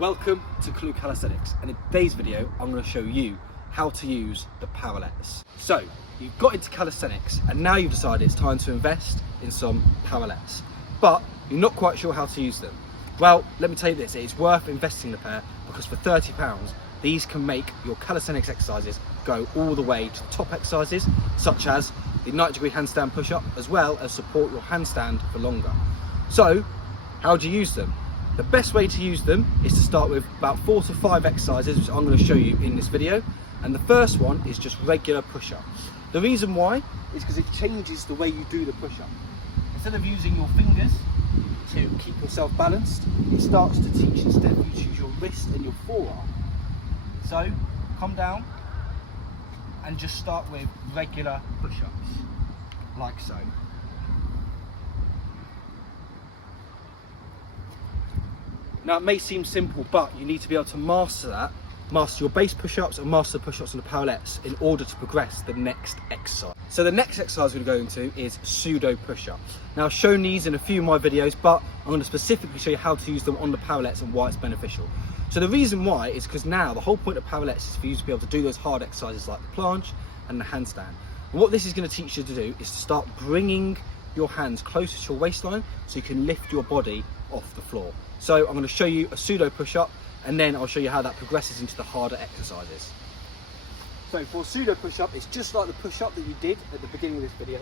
Welcome to Clue Calisthenics, and in today's video I'm going to show you how to use the parallettes. So you've got into calisthenics and now you've decided it's time to invest in some parallettes, but you're not quite sure how to use them. Well, let me tell you this, it's worth investing the pair because for £30 these can make your calisthenics exercises go all the way to the top exercises, such as the 90-degree handstand push-up, as well as support your handstand for longer. So how do you use them? The best way to use them is to start with about 4 to 5 exercises, which I'm going to show you in this video. And the first one is just regular push-ups. The reason why is because it changes the way you do the push-up. Instead of using your fingers to keep yourself balanced, it starts to teach instead you to use your wrist and your forearm. So come down and just start with regular push-ups, like so. Now it may seem simple, but you need to be able to master that, master your base push-ups and master the push-ups and the parallettes in order to progress the next exercise. So the next exercise we're going to go into is pseudo push-ups. Now I've shown these in a few of my videos, but I'm going to specifically show you how to use them on the parallettes and why it's beneficial. So the reason why is because now the whole point of parallettes is for you to be able to do those hard exercises like the planche and the handstand. And what this is going to teach you to do is to start bringing your hands closer to your waistline so you can lift your body off the floor. So I'm going to show you a pseudo push-up and then I'll show you how that progresses into the harder exercises. So for a pseudo push-up, it's just like the push-up that you did at the beginning of this video,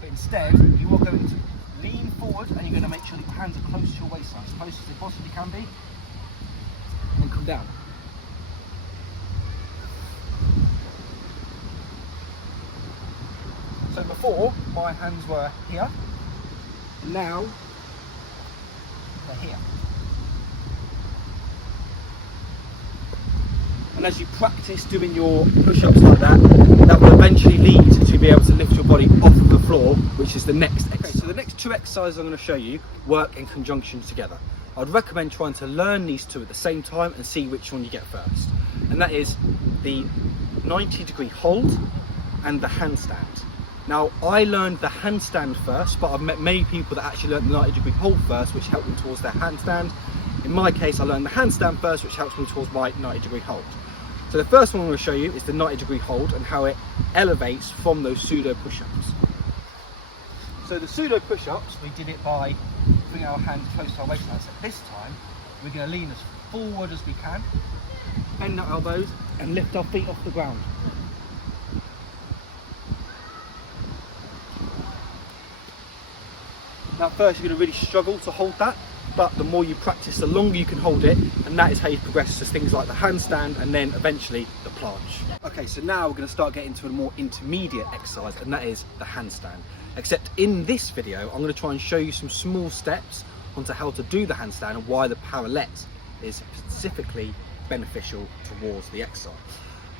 but instead you are going to lean forward and you're going to make sure that your hands are close to your waistline, as close as they possibly can be, and come down. So before, my hands were here, now they're here. And as you practice doing your push-ups like that, that will eventually lead to be able to lift your body off of the floor, which is the next exercise. Okay, so the next 2 exercises I'm going to show you work in conjunction together. I'd recommend trying to learn these 2 at the same time and see which one you get first. And that is the 90-degree hold and the handstand. Now, I learned the handstand first, but I've met many people that actually learned the 90-degree hold first, which helped them towards their handstand. In my case, I learned the handstand first, which helps me towards my 90-degree hold. So the first one I'm going to show you is the 90-degree hold and how it elevates from those pseudo push-ups. So the pseudo push-ups, we did it by bringing our hands close to our waistline. So this time, we're going to lean as forward as we can, bend our elbows and lift our feet off the ground. Now at first you're going to really struggle to hold that, but the more you practice, the longer you can hold it, and that is how you progress to things like the handstand and then eventually the planche. Okay, so now we're going to start getting into a more intermediate exercise, and that is the handstand. Except in this video, I'm going to try and show you some small steps onto how to do the handstand and why the parallette is specifically beneficial towards the exercise.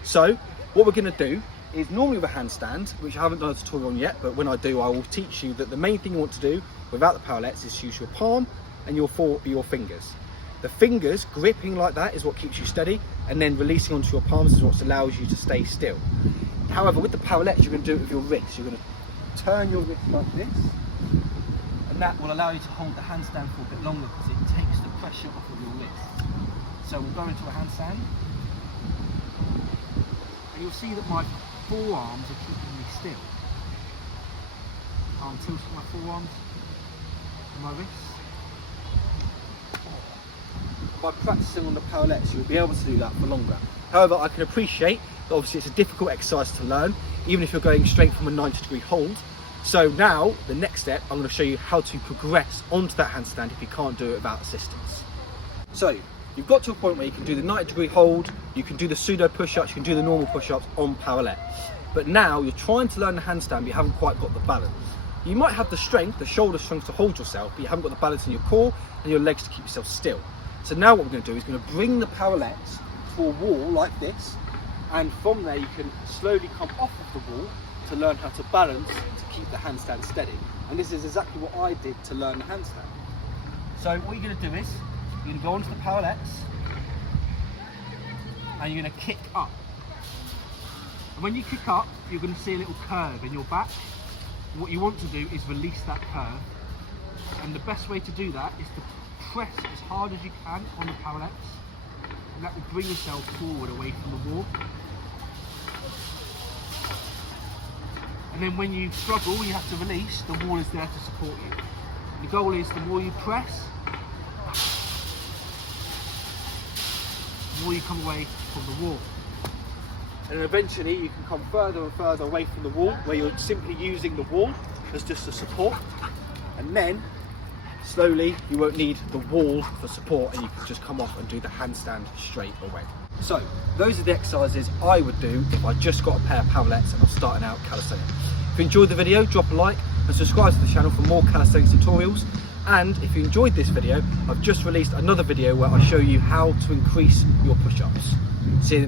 So what we're going to do is normally with a handstand, which I haven't done a tutorial on yet, but when I do, I will teach you that the main thing you want to do without the parallettes is to use your palm and your fingers. The fingers gripping like that is what keeps you steady, and then releasing onto your palms is what allows you to stay still. However, with the parallettes, you're going to do it with your wrist. You're going to turn your wrist like this, and that will allow you to hold the handstand for a bit longer because it takes the pressure off of your wrist. So we'll go into a handstand, and you'll see that my forearms are keeping me still. I'm tilting my forearms and my wrists. By practicing on the parallettes, you'll be able to do that for longer. However, I can appreciate that obviously it's a difficult exercise to learn, even if you're going straight from a 90-degree hold. So now, the next step, I'm going to show you how to progress onto that handstand if you can't do it without assistance. So, you've got to a point where you can do the 90-degree hold, you can do the pseudo push-ups, you can do the normal push-ups on parallette. But now, you're trying to learn the handstand, but you haven't quite got the balance. You might have the strength, the shoulder strength to hold yourself, but you haven't got the balance in your core and your legs to keep yourself still. So now what we're going to do is going to bring the parallettes to a wall like this, and from there you can slowly come off of the wall to learn how to balance to keep the handstand steady. And this is exactly what I did to learn the handstand. So what you're going to do is, you're going to go onto the parallettes, and you're going to kick up. And when you kick up, you're going to see a little curve in your back. What you want to do is release that curve, and the best way to do that is to press as hard as you can on the parallettes and that will bring yourself forward away from the wall. And then when you struggle, you have to release, the wall is there to support you. The goal is the more you press, the more you come away from the wall. And then eventually you can come further and further away from the wall, where you're simply using the wall as just a support. And then slowly you won't need the wall for support, and you can just come off and do the handstand straight away. So those are the exercises I would do if I just got a pair of parallettes and I'm starting out calisthenics. If you enjoyed the video, drop a like and subscribe to the channel for more calisthenics tutorials. And if you enjoyed this video, I've just released another video where I show you how to increase your push-ups. See you